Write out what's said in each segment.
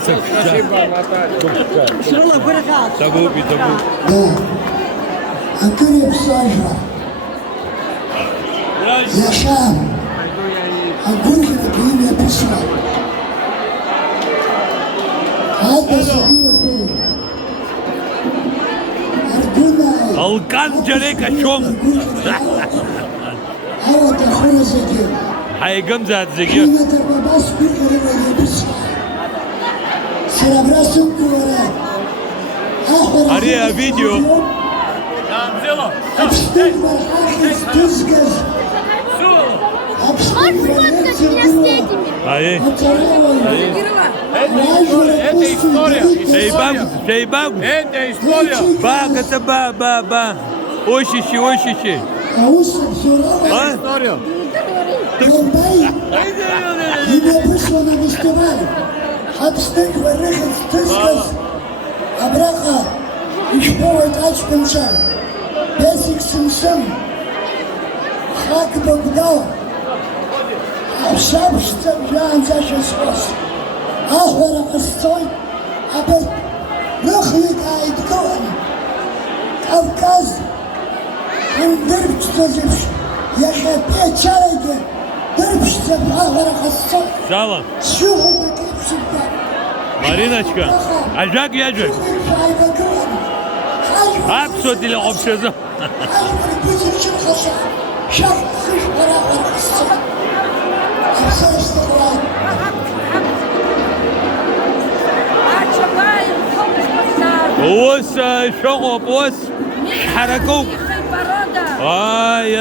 Спасибо, Наталья. Табу. Да. Акырып сажа. Yaşam. Agurgina büyüme pişme. Hadi sahiyete. Arguna. Алкан жаре качом. Hava tahura zeki. Хайгам задзеги. Kıymetler babas bir ürüne pişme. Cerebrasun kuvara. Ария видео. Hapstik var herkes tuzgaz. Hapstik var herkes tuzgaz. Ай. Это история. Шейбагу. Это история. Баг, это ба. Ощищи. А? История. Yine bu sonu Müslüman. Hapstik var herkes tuzgaz. Abraka. İşboğut açkınca. Besik simsim. Hak bogdal. Обшабштем жанца шесос. Ахвара костой. Абет рухлик айткон. Кавказ. Дырбчтозевш. Яха печарайге. Дырбчтозев ахвара костой. Сало. Шухуда кепшикта. Мариночка. Ажак яжак. Апсо дили общезо. Ахвара бузерчин хаса. Шах хыш ахвара костой. Ос шоғып, ос шараков. Ай.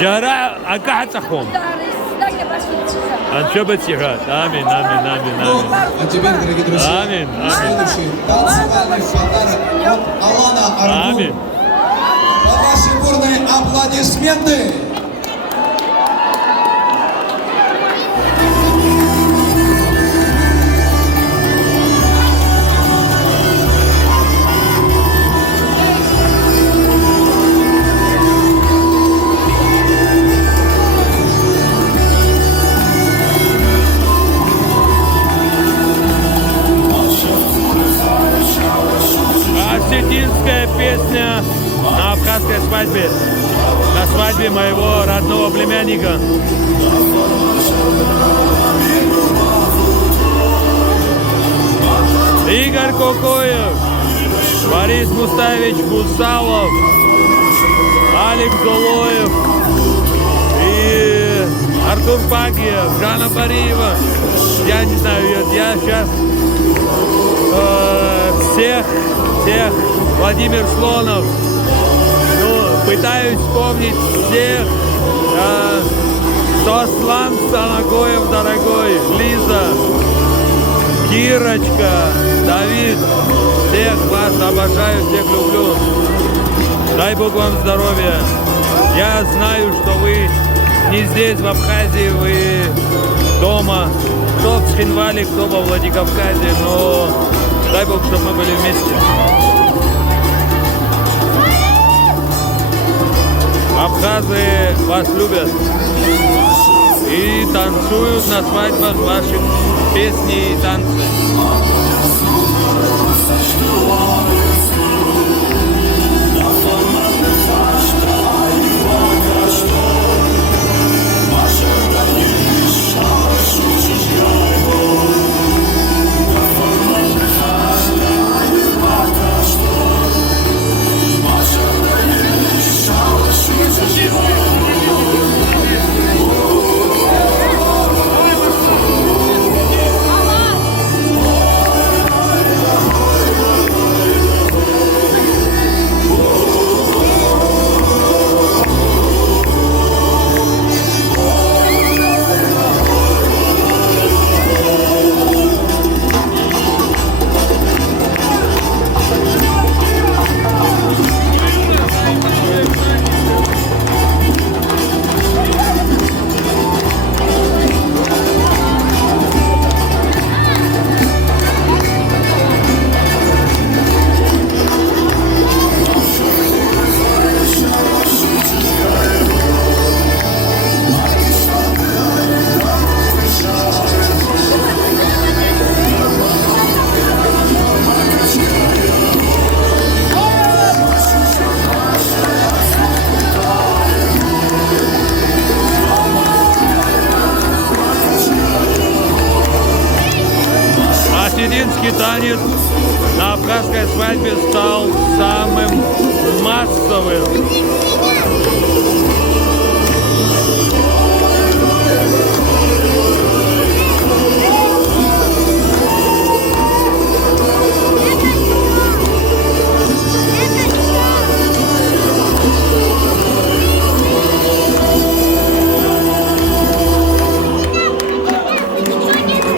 Жара акаха цахом. Анчоба тихат. Амин. А теперь, дорогие друзья, Амин. следующий танцевальный подарок от Алана Аргун. Амин. Под ваши бурные аплодисменты. Осетинская песня на абхазской свадьбе. На свадьбе моего родного племянника. Игорь Кокоев, Борис Муставич Гусалов, Алекс Золоев и Артур Пагиев, Жанна Бариева. Я не знаю, я сейчас всех, Владимир Слонов, пытаюсь вспомнить всех, Сослан Санагоев, дорогой, Лиза, Кирочка, Давид, всех вас обожаю, всех люблю, дай Бог вам здоровья. Я знаю, что вы не здесь, в Абхазии, вы дома, кто в Цхинвале, кто во Владикавказе, но дай Бог, чтобы мы были вместе. Абхазы вас любят и танцуют на свадьбах ваши песни и танцы. грузинский танец на абхазской свадьбе стал самым массовым.